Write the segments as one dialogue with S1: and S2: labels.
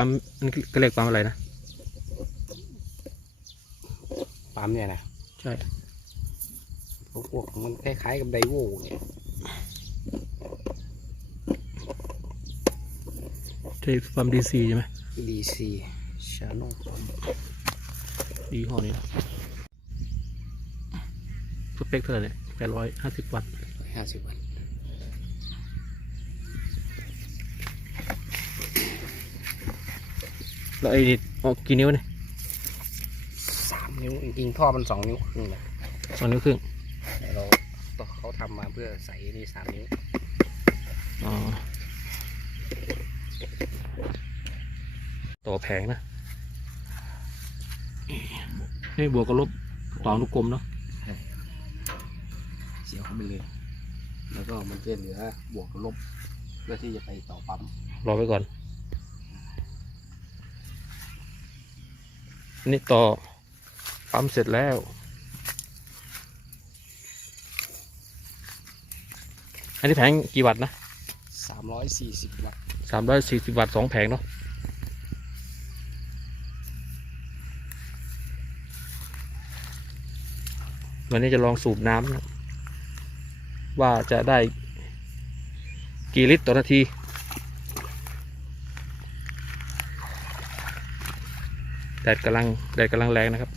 S1: ปั๊มนี่ก็เรียกปั๊มอะไรนะ
S2: ปั๊มเนี่ยนะ
S1: ใช่
S2: พวกพวกมันคล้ายๆกับไดโวเนี่ย
S1: ใช่ปั๊มดีซีใช่ไหม
S2: ดีซีชาโน่ปั๊ม
S1: ดีห้อนี้นะสเปคเท่าไหร่เนี่ยแปดร้อยห้าสิบวัตต์
S2: ห้าสิบวัน
S1: แล้วไอ้นี่ออกกี่นิ้วเนี่ย
S2: สามนิ้วจริงๆท่อมันสองนิ้วครึ่งเลย
S1: สองนิ้วครึ่ง
S2: แต่เราต่อเขาทำมาเพื่อใส่นี่สามนิ้ว
S1: อ๋อต่อแผงนะนี่บวกกับลบต่ออนุกรมเนาะ
S2: เสียบเข้าไปเลย แล้วก็มันจะเหลือบวกกับลบ เพื่อที่จะไปต่อปั๊ม
S1: รอไว้ก่อน นนี้ต่อปั๊มเสร็จแล้ว อันนี้แผงกี่วัตต์นะ
S2: สามร้อยสี่สิบวัตต์
S1: สามร้อยสี่สิบวัตต์สองแผงเนาะวันนี้จะลองสูบน้ำนะว่าจะได้กี่ลิตรต่อนาที ดดกำลังแดดกำลังแรงนะครับ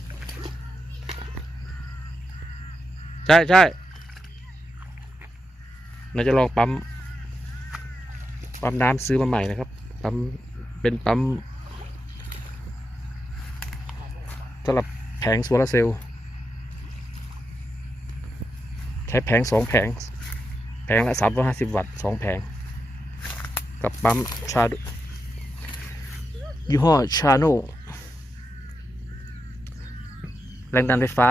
S1: ใช่ใช่เราจะลองปั๊ม ปั๊มน้ำซื้อมาใหม่นะครับ ปั๊มเป็นปั๊มสำหรับแผงโซลาร์เซลล์ใช้แผงสองแผง แผงละสามร้อยห้าสิบวัตต์สองแผง กับปั๊มชาดยี่ห้อชาโน แรงดันไฟฟ้า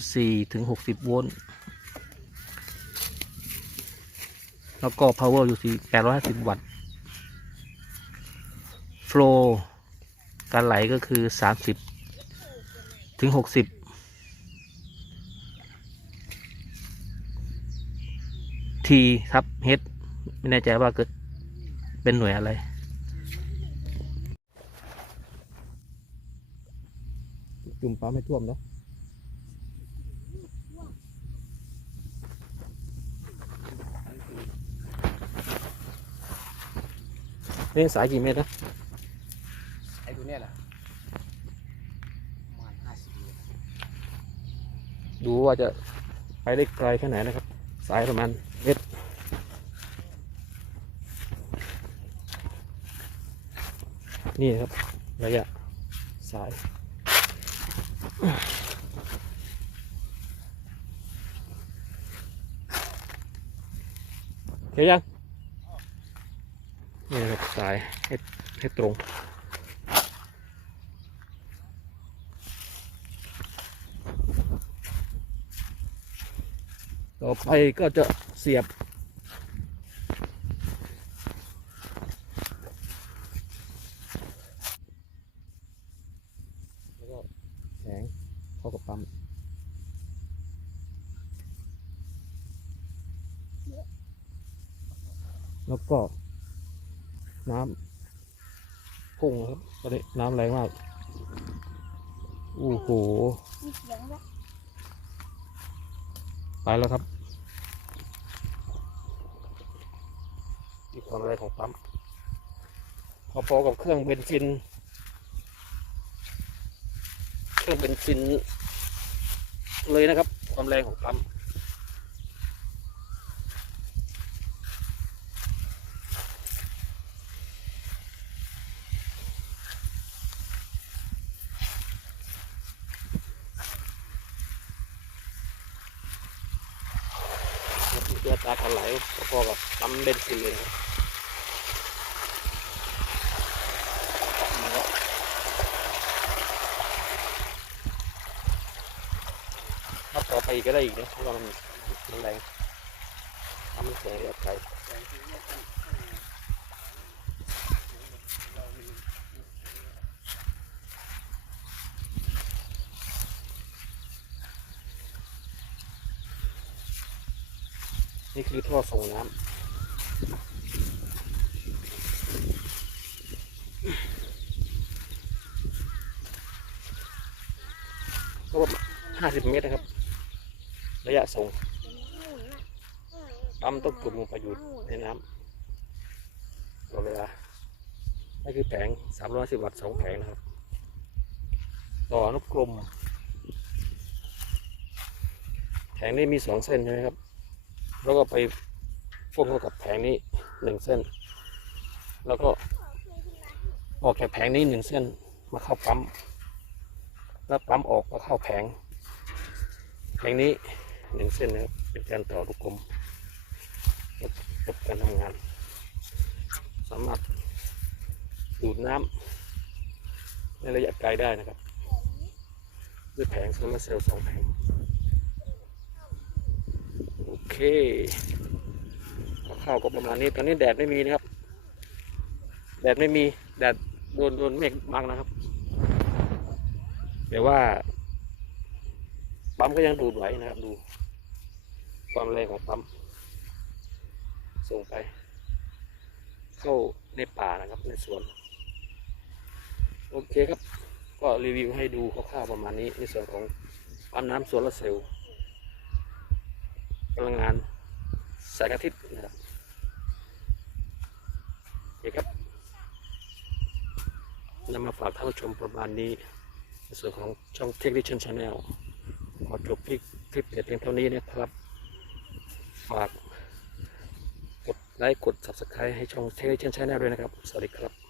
S1: 24ถึง60 โวลต์ แล้วก็ power อยู่ที่850 วัตต์ flow การไหลก็คือ 30ถึง60 T ครับ H ไม่แน่ใจว่าเกิดเป็นหน่วยอะไร จุ่มปั๊มให้ท่วมเนาะ นี่สายกี่เมตรนะ
S2: ไอ้ตัวเนี้ยแหละประมาณห้าสิบเมตร
S1: ดูว่าจะไปได้ไกลแค่ไหนนะครับ สายประมาณเมตรนี่ครับ ระยะสายเห็นยัง นี่นะครับสายให้ให้ตรง ต่อไปก็จะเสียบ แล้วก็แสงเข้ากับปั๊มแล้วก็ น้ำพุ่งครับตอนนี้น้ำแรงมากโอ้โห
S3: มีเสียงด้วย
S1: ไปแล้วครับนี่ความแรงของปั๊มพอๆกับเครื่องเบนซิน เครื่องเบนซินเลยนะครับ ความแรงของปั๊ม นี่คืออัตราการไหลพอกับปั๊มเบนซินเลยครับถ้าต่อไปก็ได้อีกนะเพราะว่ามันมันแรงทำมันแข็งระยะไกล นี่คือท่อส่งน้ำก็ประมาณห้าสิบเมตรนะครับ ระยะส่งปั๊มต้องกลุ่มลงไปอยู่ในน้ำตลอดเวลานี่คือแผงสามร้อยสิบวัตต์สองแผงนะครับ ต่อนกกลมแผงนี้มีสองเส้นใช่ไหมครับ แล้วก็ไปพ่วงเข้ากับแผงนี้หนึ่งเส้น แล้วก็ออกจากแผงนี้หนึ่งเส้นมาเข้าปั๊ม แล้วปั๊มออกมาเข้าแผง แผงนี้หนึ่งเส้นนะครับเป็นการต่อลูกกลมจบการทำงาน สามารถดูดน้ำในระยะไกลได้นะครับ ด้วยแผงโซลาร์เซลล์สองแผง เคข้าวก็ประมาณนี้ตอนนี้แดดไม่มีนะครับ แดดไม่มี แดดโดนโดนเมฆบังนะครับ แต่ว่าปั๊มก็ยังดูดไหวนะครับ ดู ความแรงของปั๊มส่งไป เข้าในป่านะครับ ในสวน โอเคครับ ก็รีวิวให้ดูคร่าวๆประมาณนี้ในส่วนของปั๊มน้ำโซลาเซลล์ พลังงานแสงอาทิตย์นะครับโอเคครับนำมาฝากท่านผู้ชมประมาณนี้ในส่วนของช่อง Technician Channel ขอจบคลิปคลิปเพียงเท่านี้นะครับ ฝากกดไลค์กด Subscribe ให้ช่อง Technician Channel ด้วยนะครับ สวัสดีครับ